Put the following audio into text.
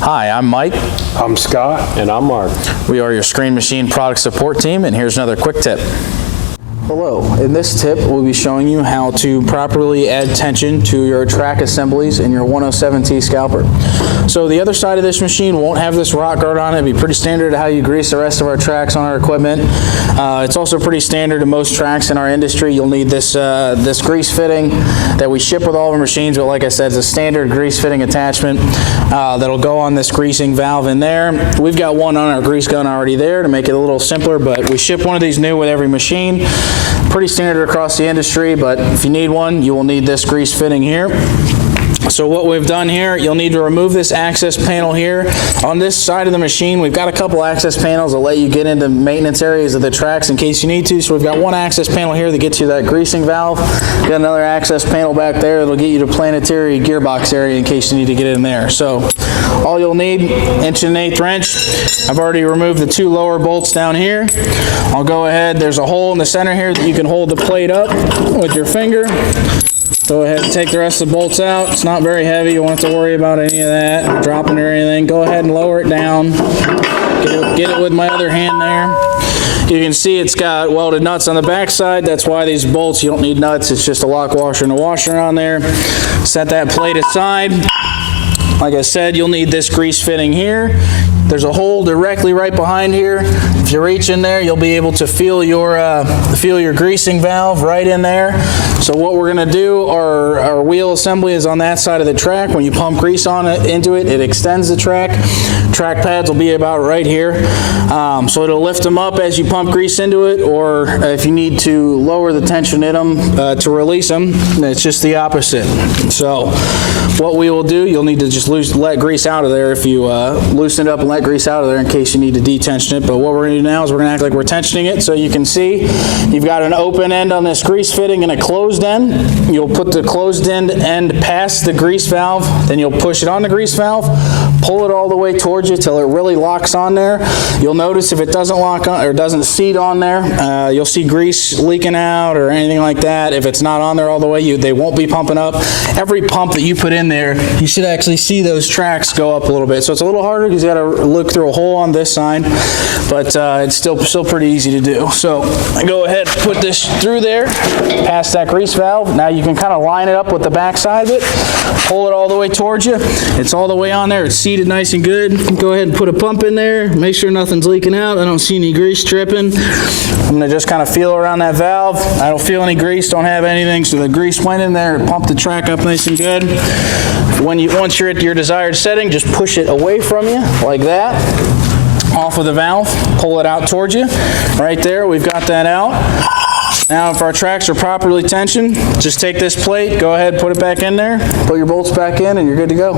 Hi, I'm Mike. I'm Scott. And I'm Mark. We are your Screen Machine product support team, and here's another quick tip. Hello, in this tip we'll be showing you how to properly add tension to your track assemblies in your 107T scalper. So the other side of this machine won't have this rock guard on it. It'd be pretty standard to how you grease the rest of our tracks on our equipment. It's also pretty standard to most tracks in our industry. You'll need this this grease fitting that we ship with all of our machines, but like I said, it's a standard grease fitting attachment that'll go on this greasing valve in there. We've got one on our grease gun already there to make it a little simpler, but we ship one of these new with every machine. Pretty standard across the industry, but if you need one, you will need this grease fitting here. So what we've done here, you'll need to remove this access panel here. On this side of the machine, we've got a couple access panels that let you get into maintenance areas of the tracks in case you need to. So we've got one access panel here that gets you that greasing valve. Got another access panel back there that'll get you to planetary gearbox area in case you need to get in there. So all you'll need, 1 1/8 wrench. I've already removed the 2 lower bolts down here. I'll go ahead, there's a hole in the center here that you can hold the plate up with your finger. Go ahead and take the rest of the bolts out. It's not very heavy. You won't have to worry about any of that, dropping or anything. Go ahead and lower it down. Get it with my other hand there. You can see it's got welded nuts on the back side. That's why these bolts, you don't need nuts. It's just a lock washer and a washer on there. Set that plate aside. Like I said, you'll need this grease fitting here. There's a hole directly right behind here. If you reach in there, you'll be able to feel your greasing valve right in there. So what we're going to do, our wheel assembly is on that side of the track. When you pump grease on it into it, it extends the track. Track pads will be about right here. So it'll lift them up as you pump grease into it, or if you need to lower the tension in them to release them, it's just the opposite. So what we will do, you'll need to just let grease out of there if you loosen it up and let grease out of there in case you need to detension it. But what we're going to do now is we're going to act like we're tensioning it. So you can see you've got an open end on this grease fitting and a closed end. You'll put the closed end past the grease valve, then you'll push it on the grease valve, pull it all the way towards you till it really locks on there. You'll notice if it doesn't lock on or doesn't seat on there, you'll see grease leaking out or anything like that. If it's not on there all the way, they won't be pumping up. Every pump that you put in there, you should actually see those tracks go up a little bit. So it's a little harder because you got to look through a hole on this side, but it's still pretty easy to do. So I go ahead and put this through there, past that grease valve. Now you can kind of line it up with the back side of it, pull it all the way towards you. It's all the way on there. It's seated nice and good. Go ahead and put a pump in there. Make sure nothing's leaking out. I don't see any grease dripping. I'm going to just kind of feel around that valve. I don't feel any grease, don't have anything, so the grease went in there and pumped the track up nice and good. Once you're at your desired setting, just push it away from you like that, off of the valve, pull it out towards you. Right there, we've got that out. Now if our tracks are properly tensioned, just take this plate, go ahead, put it back in there, put your bolts back in, and you're good to go.